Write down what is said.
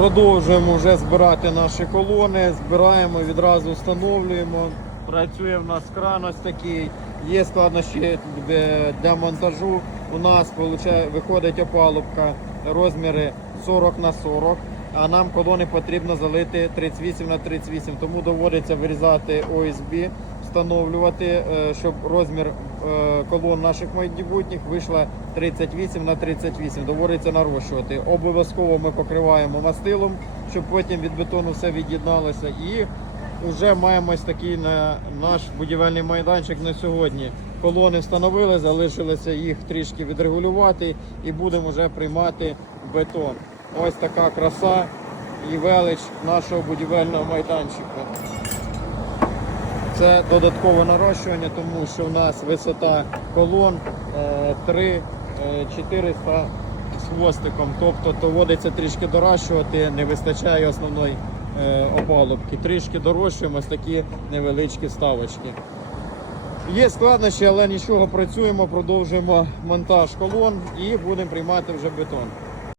Продовжуємо вже збирати наші колони, збираємо, відразу встановлюємо. Працює в нас кран ось такий. Є складнощі для монтажу. У нас виходить опалубка розміри 40 на 40, а нам колони потрібно залити 38 на 38, тому доводиться вирізати ОСБ, встановлювати, е, щоб розмір е, колон наших майбутніх вийшла 38 на 38. Доводиться нарощувати. Обов'язково ми покриваємо мастилом, щоб потім від бетону все від'єдналося. І вже маємо ось такий на наш будівельний майданчик на сьогодні. Колони встановили, залишилося їх трішки відрегулювати і будемо вже приймати бетон. Ось така краса і велич нашого будівельного майданчика. Це додаткове нарощування, тому що в нас висота колон е, 3 е, 400 з хвостиком. Тобто доводиться трішки доращувати, не вистачає основної е, опалубки. Трішки дорощуємо ось такі невеличкі ставочки. Є складнощі, але нічого працюємо, продовжуємо монтаж колон і будемо приймати вже бетон.